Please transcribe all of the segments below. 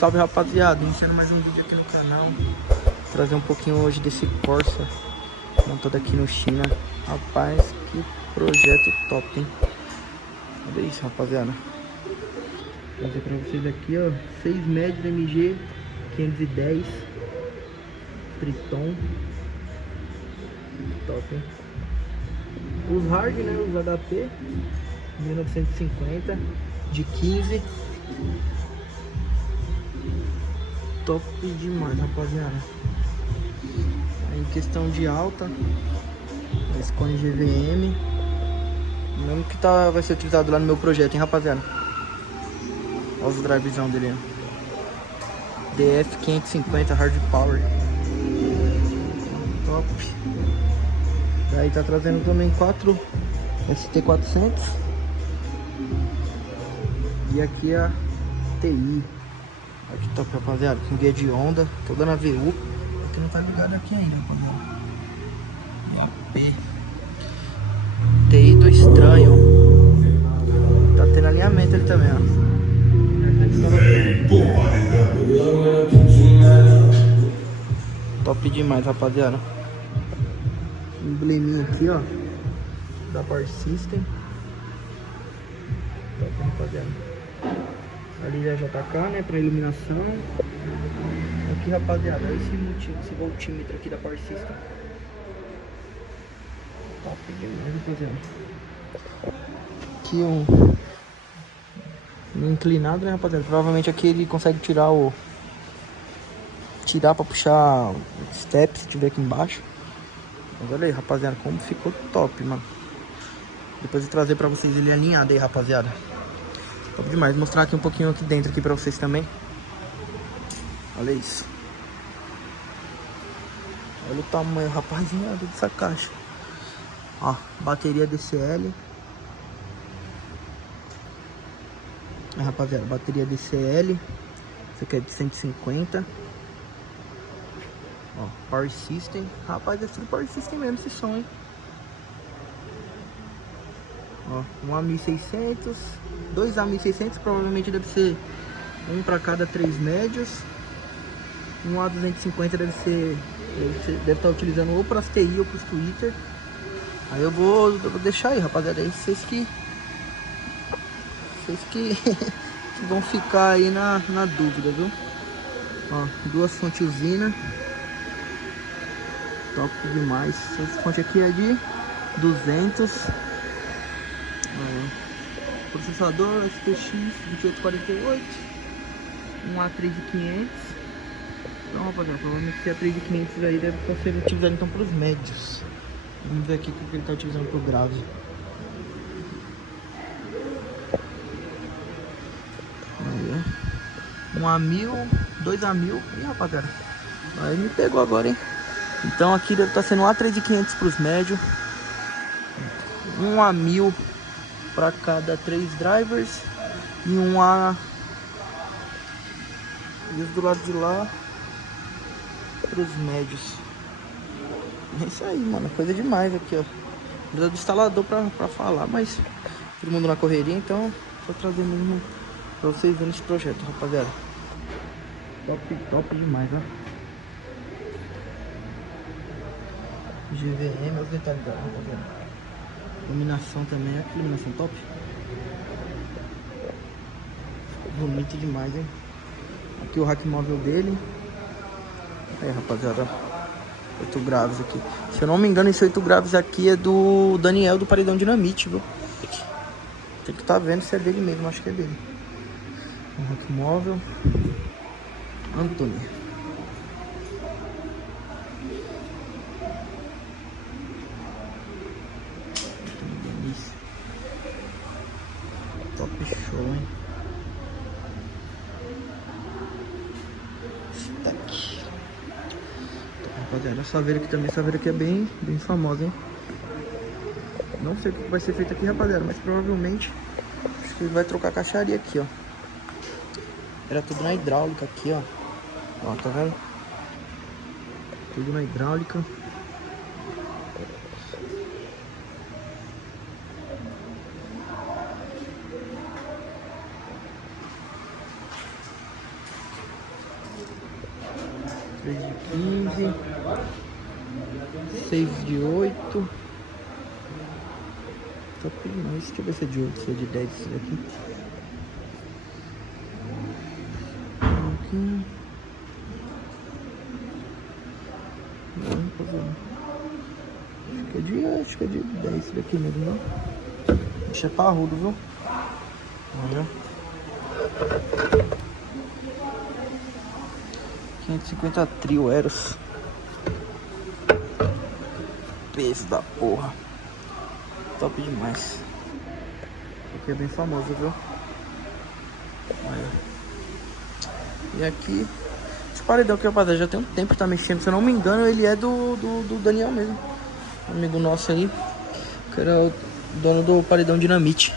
Salve rapaziada, iniciando mais um vídeo aqui no canal. Vou trazer um pouquinho hoje desse Corsa montado aqui no China. Rapaz, que projeto top, hein? Olha isso, rapaziada. Vou trazer pra vocês aqui, ó, 6 médios MG 510 Triton. Top, hein? Os hard, né, os HP 1950 de 15. Top demais, rapaziada. Aí, em questão de alta, esse cone GVM, o mesmo que vai ser utilizado lá no meu projeto, hein, rapaziada. Olha os drivezão dele, ó. DF 550 Hard Power. Top. Daí tá trazendo também 4 ST400. E aqui a TI. Olha que top, rapaziada, com guia de onda, toda na VU. Aqui não tá ligado aqui ainda, rapaziada. AP TI do estranho. Tá tendo alinhamento ali também, ó. Top demais, rapaziada. Embleminha aqui, ó, da Power System. Top, rapaziada. Ali já JK, né, pra iluminação. Aqui, rapaziada, esse voltímetro aqui da Power System. Top demais, rapaziada. Aqui um inclinado, né, rapaziada. Provavelmente aqui ele consegue tirar pra puxar o step se tiver aqui embaixo. Mas olha aí, rapaziada, como ficou top, mano. Depois eu trazer pra vocês ele alinhado aí, rapaziada. Top demais. Vou mostrar aqui um pouquinho aqui dentro aqui pra vocês também. Olha isso. Olha o tamanho, rapaziada, dessa caixa. Ó, bateria DCL. Aí, rapaziada, bateria DCL. Isso aqui é de 150. Ó, Power System. Rapaz, é tudo Power System mesmo esse som, hein? Ó, um A1600, 2 A1600, provavelmente deve ser um para cada 3 médios. Um A250 deve estar utilizando ou para as TI ou para os Twitter. Aí eu vou deixar aí, rapaziada, aí vocês que vão ficar aí na dúvida, viu? Ó, 2 fontes usina. Top demais. Essa fonte aqui é de 200. Processador SPX 2848, um A3500. Então, rapaziada, provavelmente esse A3500 aí deve estar sendo utilizado então para os médios. Vamos ver aqui o que ele está utilizando para o grave. Aí, um A1000, 2 A1000. Ih, rapaziada, aí me pegou agora, hein? Então aqui deve estar sendo um A3500 para os médios, um A1000 para cada 3 drivers e um A do lado de lá para os médios. É isso aí, mano, coisa demais aqui, ó. Precisa do instalador pra falar, mas todo mundo na correria, então tô trazendo mesmo pra vocês verem esse projeto, rapaziada. Top demais, ó. GVM, os detalhes da, rapaziada. Iluminação também, aqui, iluminação top. Bonito demais, hein? Aqui o rack móvel dele. Aí, rapaziada, 8 graves aqui. Se eu não me engano, esse 8 graves aqui é do Daniel do Paredão Dinamite, viu? Tem que tá vendo se é dele mesmo, acho que é dele. O rack móvel Antônio. Top show, hein? Tá aqui. Rapaziada, essa saveira aqui também, essa saveira aqui é bem famosa, hein? Não sei o que vai ser feito aqui, rapaziada, mas provavelmente acho que ele vai trocar a caixaria aqui, ó. Era tudo na hidráulica aqui, ó. Ó, tá vendo? Tudo na hidráulica. 3 de 15. 6 de 8. Top demais. Deixa eu ver se é de 8, se é de 10 isso daqui. Aqui. Não, rapaziada. Acho que é de 10 isso daqui mesmo, não? Bicho é parrudo, viu? Olha. 550 trio Eros. Peso da porra. Top demais. Aqui é bem famoso, viu? Olha. E aqui, esse paredão que rapaziada já tem um tempo que tá mexendo. Se eu não me engano, ele é do Daniel mesmo. Amigo nosso aí. Que era o dono do paredão Dinamite.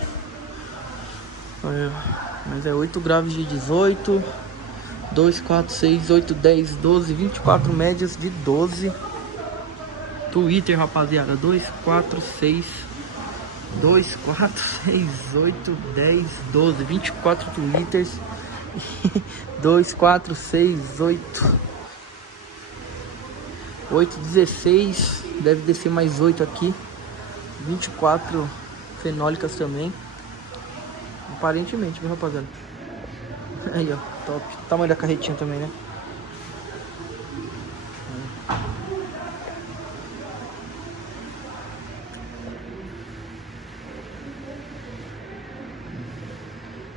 Olha. Mas é 8 graves de 18. 2, 4, 6, 8, 10, 12, 24 médias de 12. Twitter, rapaziada. 2, 4, 6. 2, 4, 6, 8, 10, 12, 24 twitters. 2, 4, 6, 8, 8, 16. Deve descer mais 8 aqui. 24 fenólicas também. Aparentemente, viu, rapaziada? Aí, ó, top. Tamanho da carretinha também, né?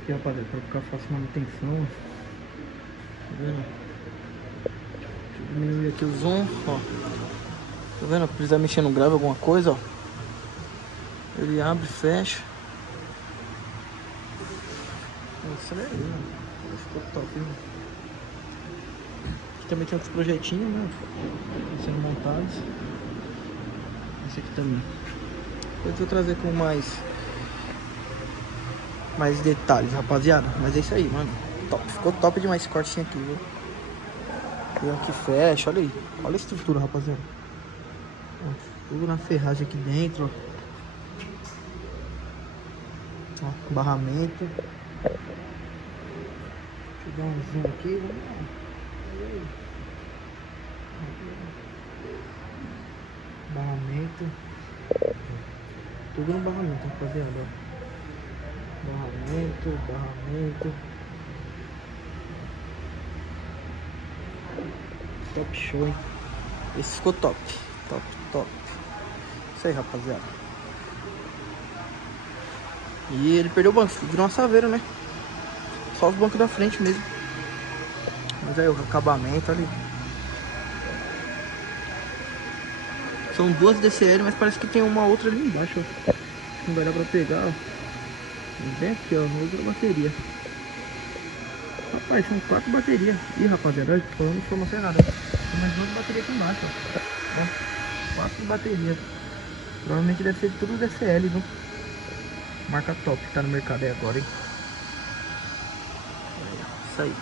Aqui, rapaziada, pra ficar fácil manutenção. Tá vendo? Deixa eu diminuir aqui o zoom, ó. Tá vendo? Precisa mexer no grave alguma coisa, ó. Ele abre e fecha. Isso é aí, ó. Ficou top, hein? Aqui também tem outros projetinhos, né? Sendo montados. Esse aqui também. Depois eu vou trazer com mais detalhes, rapaziada. Mas é isso aí, mano. Top. Ficou top demais esse cortinho aqui, viu? Tem aqui fecha, olha aí. Olha a estrutura, rapaziada. Ó, tudo na ferragem aqui dentro, ó. Ó, barramento. Deixa eu dar um zoom aqui, vamos lá. Barramento. Tudo no barramento, rapaziada, ó. Barramento. Top show, hein? Esse ficou top. Top. Isso aí, rapaziada. E ele perdeu o banco, virou uma saveira, né? Só os bancos da frente mesmo. Mas aí o acabamento ali. São duas DCL, mas parece que tem uma outra ali embaixo, ó. Não vai dar pra pegar, ó. Bem aqui, ó, no uso da bateria. Rapaz, são 4 baterias. Ih, rapaziada, olha, falando de informação nada. Tem mais 2 baterias aqui embaixo, ó. 4 baterias. Provavelmente deve ser tudo DCL, viu? Marca top que tá no mercado aí agora, hein? Isso aí.